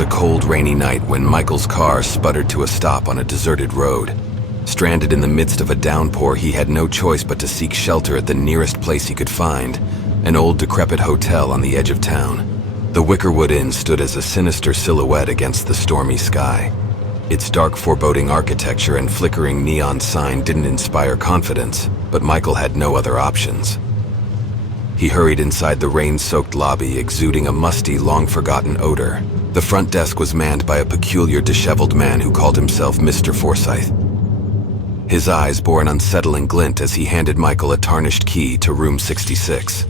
was a cold, rainy night when Michael's car sputtered to a stop on a deserted road. Stranded in the midst of a downpour, he had no choice but to seek shelter at the nearest place he could find, an old decrepit hotel on the edge of town. The Wickerwood Inn stood as a sinister silhouette against the stormy sky. Its dark, foreboding architecture and flickering neon sign didn't inspire confidence, but Michael had no other options. He hurried inside the rain-soaked lobby, exuding a musty, long-forgotten odor. The front desk was manned by a peculiar, disheveled man who called himself Mr. Forsyth. His eyes bore an unsettling glint as he handed Michael a tarnished key to room 66.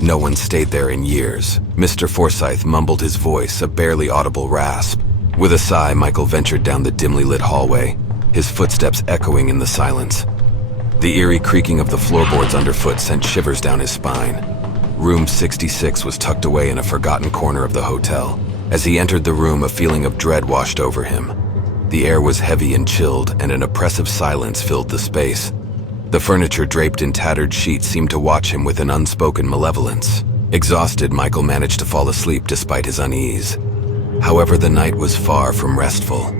No one stayed there in years. Mr. Forsyth mumbled his voice, a barely audible rasp. With a sigh, Michael ventured down the dimly lit hallway, his footsteps echoing in the silence. The eerie creaking of the floorboards underfoot sent shivers down his spine. Room 66 was tucked away in a forgotten corner of the hotel. As he entered the room, a feeling of dread washed over him. The air was heavy and chilled, and an oppressive silence filled the space. The furniture draped in tattered sheets seemed to watch him with an unspoken malevolence. Exhausted, Michael managed to fall asleep despite his unease. However, the night was far from restful.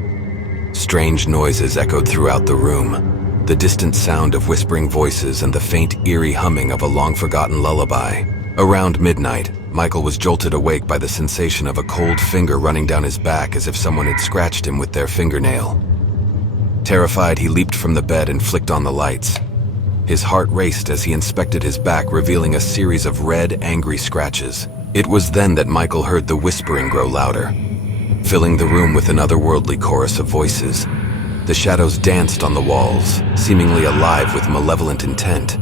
Strange noises echoed throughout the room. The distant sound of whispering voices and the faint, eerie humming of a long-forgotten lullaby. Around midnight, Michael was jolted awake by the sensation of a cold finger running down his back as if someone had scratched him with their fingernail. Terrified, he leaped from the bed and flicked on the lights. His heart raced as he inspected his back, revealing a series of red, angry scratches. It was then that Michael heard the whispering grow louder, filling the room with an otherworldly chorus of voices. The shadows danced on the walls, seemingly alive with malevolent intent.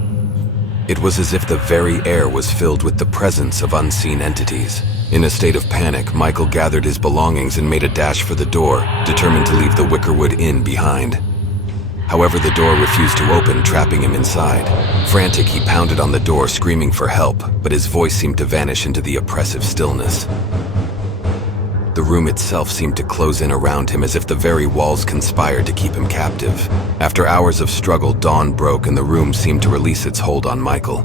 It was as if the very air was filled with the presence of unseen entities. In a state of panic, Michael gathered his belongings and made a dash for the door, determined to leave the Wickerwood Inn behind. However, the door refused to open, trapping him inside. Frantic, he pounded on the door, screaming for help, but his voice seemed to vanish into the oppressive stillness. The room itself seemed to close in around him as if the very walls conspired to keep him captive. After hours of struggle, dawn broke and the room seemed to release its hold on Michael.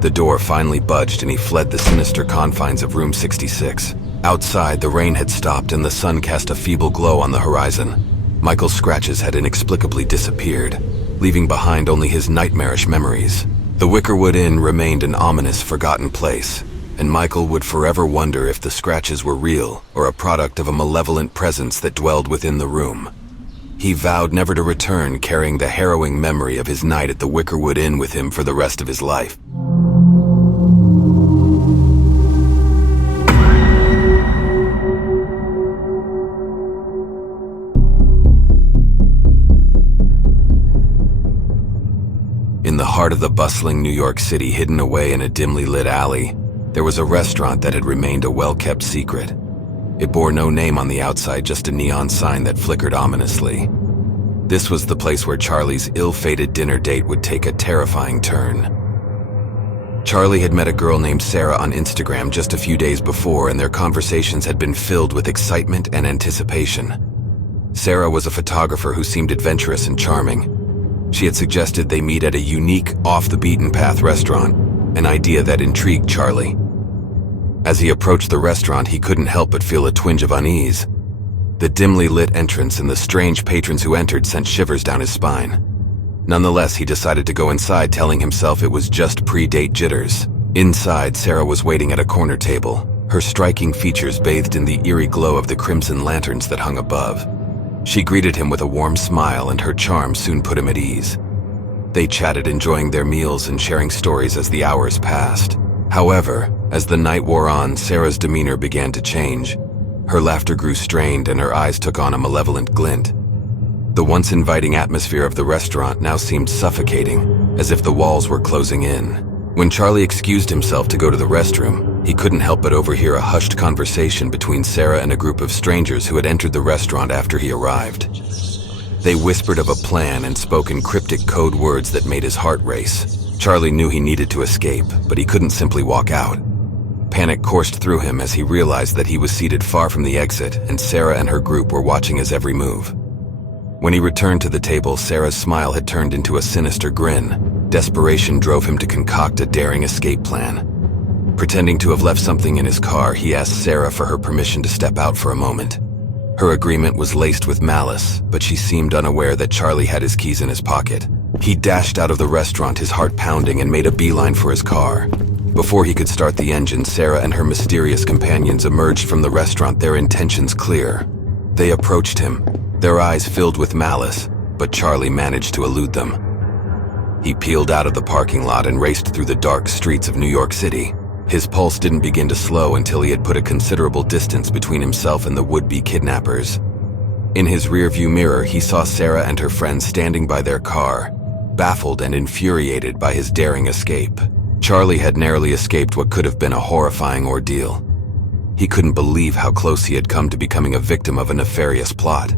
The door finally budged and he fled the sinister confines of room 66. Outside, the rain had stopped and the sun cast a feeble glow on the horizon. Michael's scratches had inexplicably disappeared, leaving behind only his nightmarish memories. The Wickerwood Inn remained an ominous, forgotten place, and Michael would forever wonder if the scratches were real or a product of a malevolent presence that dwelled within the room. He vowed never to return, carrying the harrowing memory of his night at the Wickerwood Inn with him for the rest of his life. In the heart of the bustling New York City, hidden away in a dimly lit alley, there was a restaurant that had remained a well-kept secret. It bore no name on the outside, just a neon sign that flickered ominously. This was the place where Charlie's ill-fated dinner date would take a terrifying turn. Charlie had met a girl named Sarah on Instagram just a few days before, and their conversations had been filled with excitement and anticipation. Sarah was a photographer who seemed adventurous and charming. She had suggested they meet at a unique, off-the-beaten-path restaurant, an idea that intrigued Charlie. As he approached the restaurant, he couldn't help but feel a twinge of unease. The dimly lit entrance and the strange patrons who entered sent shivers down his spine. Nonetheless, he decided to go inside, telling himself it was just pre-date jitters. Inside, Sarah was waiting at a corner table, her striking features bathed in the eerie glow of the crimson lanterns that hung above. She greeted him with a warm smile, and her charm soon put him at ease. They chatted, enjoying their meals and sharing stories as the hours passed. However, as the night wore on, Sarah's demeanor began to change. Her laughter grew strained and her eyes took on a malevolent glint. The once inviting atmosphere of the restaurant now seemed suffocating, as if the walls were closing in. When Charlie excused himself to go to the restroom, he couldn't help but overhear a hushed conversation between Sarah and a group of strangers who had entered the restaurant after he arrived. They whispered of a plan and spoke in cryptic code words that made his heart race. Charlie knew he needed to escape, but he couldn't simply walk out. Panic coursed through him as he realized that he was seated far from the exit and Sarah and her group were watching his every move. When he returned to the table, Sarah's smile had turned into a sinister grin. Desperation drove him to concoct a daring escape plan. Pretending to have left something in his car, he asked Sarah for her permission to step out for a moment. Her agreement was laced with malice, but she seemed unaware that Charlie had his keys in his pocket. He dashed out of the restaurant, his heart pounding, and made a beeline for his car. Before he could start the engine, Sarah and her mysterious companions emerged from the restaurant, their intentions clear. They approached him, their eyes filled with malice, but Charlie managed to elude them. He peeled out of the parking lot and raced through the dark streets of New York City. His pulse didn't begin to slow until he had put a considerable distance between himself and the would-be kidnappers. In his rearview mirror, he saw Sarah and her friends standing by their car, baffled and infuriated by his daring escape. Charlie had narrowly escaped what could have been a horrifying ordeal. He couldn't believe how close he had come to becoming a victim of a nefarious plot.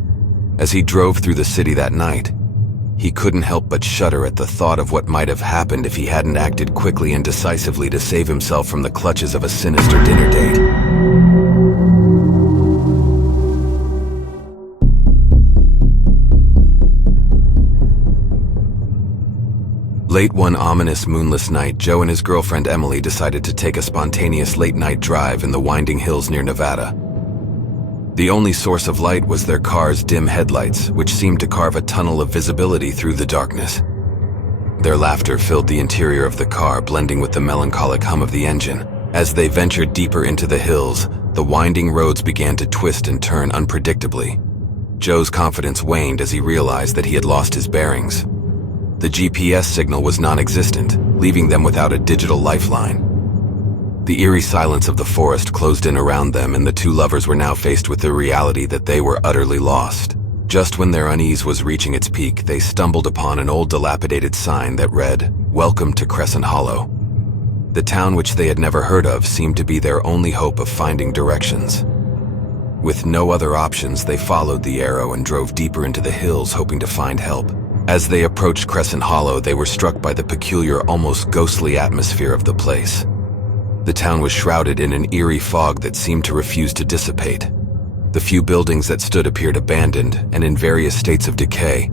As he drove through the city that night, he couldn't help but shudder at the thought of what might have happened if he hadn't acted quickly and decisively to save himself from the clutches of a sinister dinner date. Late one ominous moonless night, Joe and his girlfriend Emily decided to take a spontaneous late-night drive in the winding hills near Nevada. The only source of light was their car's dim headlights, which seemed to carve a tunnel of visibility through the darkness. Their laughter filled the interior of the car, blending with the melancholic hum of the engine. As they ventured deeper into the hills, the winding roads began to twist and turn unpredictably. Joe's confidence waned as he realized that he had lost his bearings. The GPS signal was non-existent, leaving them without a digital lifeline. The eerie silence of the forest closed in around them, and the two lovers were now faced with the reality that they were utterly lost. Just when their unease was reaching its peak, they stumbled upon an old dilapidated sign that read, "Welcome to Crescent Hollow." The town which they had never heard of seemed to be their only hope of finding directions. With no other options, they followed the arrow and drove deeper into the hills, hoping to find help. As they approached Crescent Hollow, they were struck by the peculiar, almost ghostly atmosphere of the place. The town was shrouded in an eerie fog that seemed to refuse to dissipate. The few buildings that stood appeared abandoned and in various states of decay.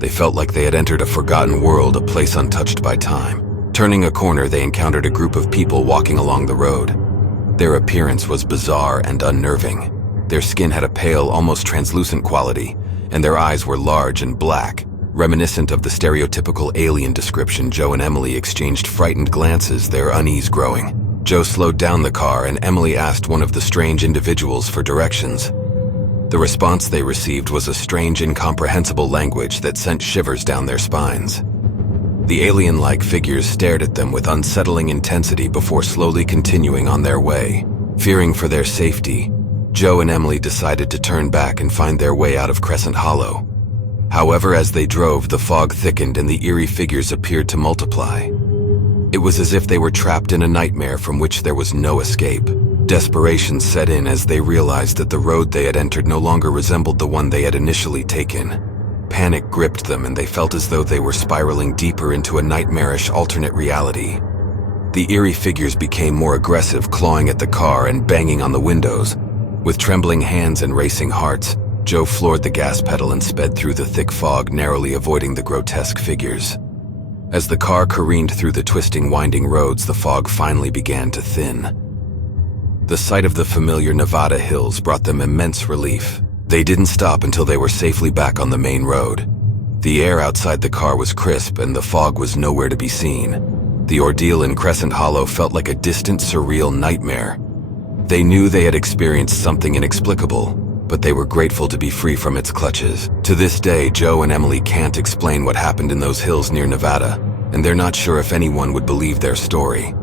They felt like they had entered a forgotten world, a place untouched by time. Turning a corner, they encountered a group of people walking along the road. Their appearance was bizarre and unnerving. Their skin had a pale, almost translucent quality, and their eyes were large and black, reminiscent of the stereotypical alien description. Joe and Emily exchanged frightened glances, their unease growing. Joe slowed down the car, and Emily asked one of the strange individuals for directions. The response they received was a strange, incomprehensible language that sent shivers down their spines. The alien-like figures stared at them with unsettling intensity before slowly continuing on their way. Fearing for their safety, Joe and Emily decided to turn back and find their way out of Crescent Hollow. However, as they drove, the fog thickened and the eerie figures appeared to multiply. It was as if they were trapped in a nightmare from which there was no escape. Desperation set in as they realized that the road they had entered no longer resembled the one they had initially taken. Panic gripped them, and they felt as though they were spiraling deeper into a nightmarish alternate reality. The eerie figures became more aggressive, clawing at the car and banging on the windows. With trembling hands and racing hearts, Joe floored the gas pedal and sped through the thick fog, narrowly avoiding the grotesque figures. As the car careened through the twisting, winding roads, the fog finally began to thin. The sight of the familiar Nevada hills brought them immense relief. They didn't stop until they were safely back on the main road. The air outside the car was crisp, and the fog was nowhere to be seen. The ordeal in Crescent Hollow felt like a distant, surreal nightmare. They knew they had experienced something inexplicable, but they were grateful to be free from its clutches. To this day, Joe and Emily can't explain what happened in those hills near Nevada, and they're not sure if anyone would believe their story.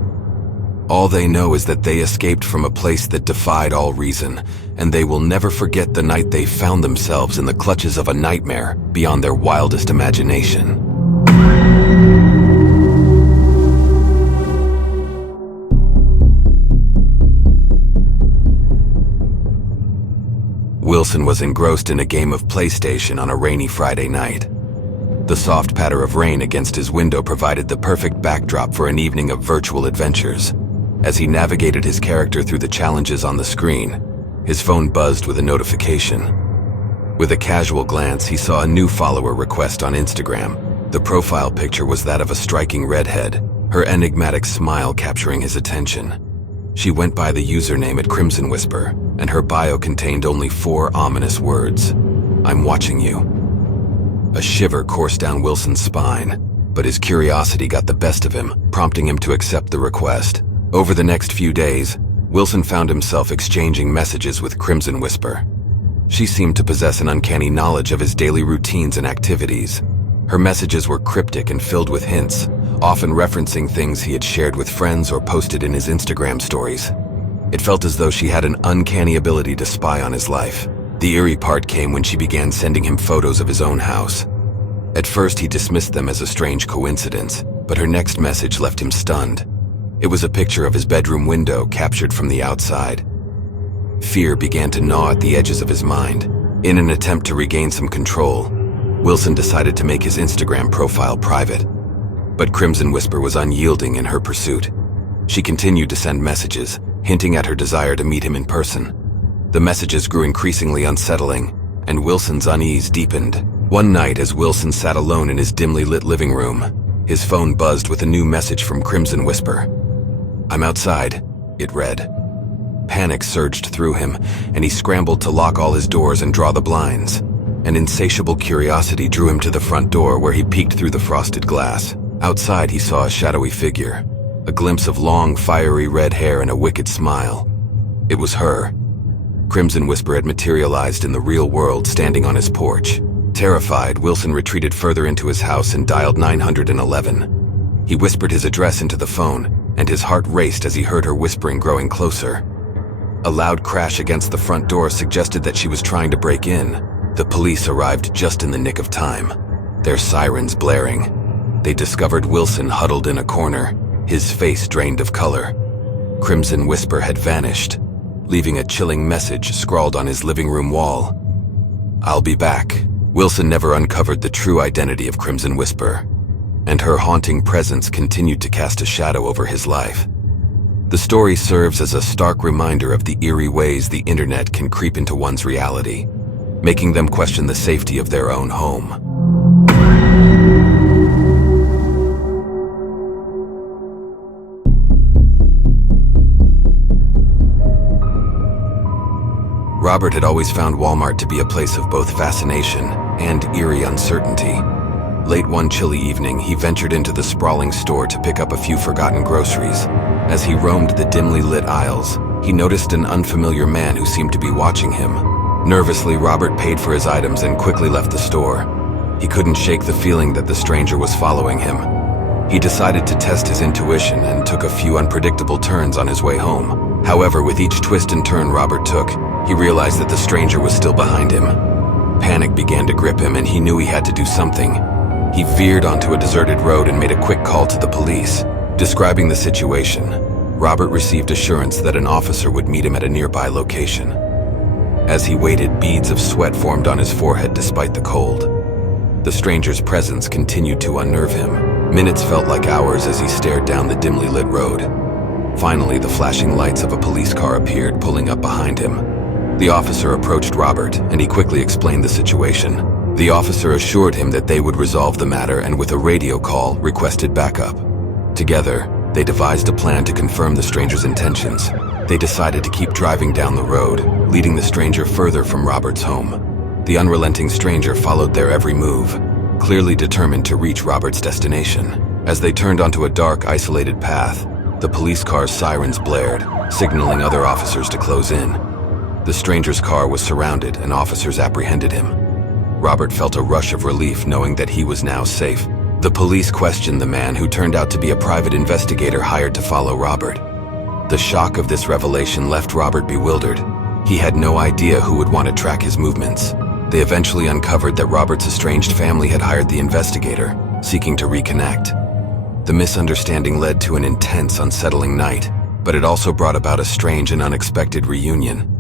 All they know is that they escaped from a place that defied all reason, and they will never forget the night they found themselves in the clutches of a nightmare beyond their wildest imagination. Wilson was engrossed in a game of PlayStation on a rainy Friday night. The soft patter of rain against his window provided the perfect backdrop for an evening of virtual adventures. As he navigated his character through the challenges on the screen, his phone buzzed with a notification. With a casual glance, he saw a new follower request on Instagram. The profile picture was that of a striking redhead, her enigmatic smile capturing his attention. She went by the username at Crimson Whisper, and her bio contained only 4 ominous words. "I'm watching you." A shiver coursed down Wilson's spine, but his curiosity got the best of him, prompting him to accept the request. Over the next few days, Wilson found himself exchanging messages with Crimson Whisper. She seemed to possess an uncanny knowledge of his daily routines and activities. Her messages were cryptic and filled with hints, often referencing things he had shared with friends or posted in his Instagram stories. It felt as though she had an uncanny ability to spy on his life. The eerie part came when she began sending him photos of his own house. At first, he dismissed them as a strange coincidence, but her next message left him stunned. It was a picture of his bedroom window captured from the outside. Fear began to gnaw at the edges of his mind. In an attempt to regain some control, Wilson decided to make his Instagram profile private. But Crimson Whisper was unyielding in her pursuit. She continued to send messages, hinting at her desire to meet him in person. The messages grew increasingly unsettling, and Wilson's unease deepened. One night, as Wilson sat alone in his dimly lit living room, his phone buzzed with a new message from Crimson Whisper. "I'm outside," it read. Panic surged through him, and he scrambled to lock all his doors and draw the blinds. An insatiable curiosity drew him to the front door, where he peeked through the frosted glass. Outside, he saw a shadowy figure, a glimpse of long, fiery red hair and a wicked smile. It was her. Crimson Whisper had materialized in the real world, standing on his porch. Terrified, Wilson retreated further into his house and dialed 911. He whispered his address into the phone, and his heart raced as he heard her whispering growing closer. A loud crash against the front door suggested that she was trying to break in. The police arrived just in the nick of time, their sirens blaring. They discovered Wilson huddled in a corner, his face drained of color. Crimson Whisper had vanished, leaving a chilling message scrawled on his living room wall. "I'll be back." Wilson never uncovered the true identity of Crimson Whisper, and her haunting presence continued to cast a shadow over his life. The story serves as a stark reminder of the eerie ways the internet can creep into one's reality, making them question the safety of their own home. Robert had always found Walmart to be a place of both fascination and eerie uncertainty. Late one chilly evening, he ventured into the sprawling store to pick up a few forgotten groceries. As he roamed the dimly lit aisles, he noticed an unfamiliar man who seemed to be watching him. Nervously, Robert paid for his items and quickly left the store. He couldn't shake the feeling that the stranger was following him. He decided to test his intuition and took a few unpredictable turns on his way home. However, with each twist and turn Robert took, he realized that the stranger was still behind him. Panic began to grip him, and he knew he had to do something. He veered onto a deserted road and made a quick call to the police. Describing the situation, Robert received assurance that an officer would meet him at a nearby location. As he waited, beads of sweat formed on his forehead despite the cold. The stranger's presence continued to unnerve him. Minutes felt like hours as he stared down the dimly lit road. Finally, the flashing lights of a police car appeared, pulling up behind him. The officer approached Robert, and he quickly explained the situation. The officer assured him that they would resolve the matter, and with a radio call, requested backup. Together, they devised a plan to confirm the stranger's intentions. They decided to keep driving down the road, leading the stranger further from Robert's home. The unrelenting stranger followed their every move, clearly determined to reach Robert's destination. As they turned onto a dark, isolated path, the police car's sirens blared, signaling other officers to close in. The stranger's car was surrounded, and officers apprehended him. Robert felt a rush of relief knowing that he was now safe. The police questioned the man, who turned out to be a private investigator hired to follow Robert. The shock of this revelation left Robert bewildered. He had no idea who would want to track his movements. They eventually uncovered that Robert's estranged family had hired the investigator, seeking to reconnect. The misunderstanding led to an intense, unsettling night, but it also brought about a strange and unexpected reunion.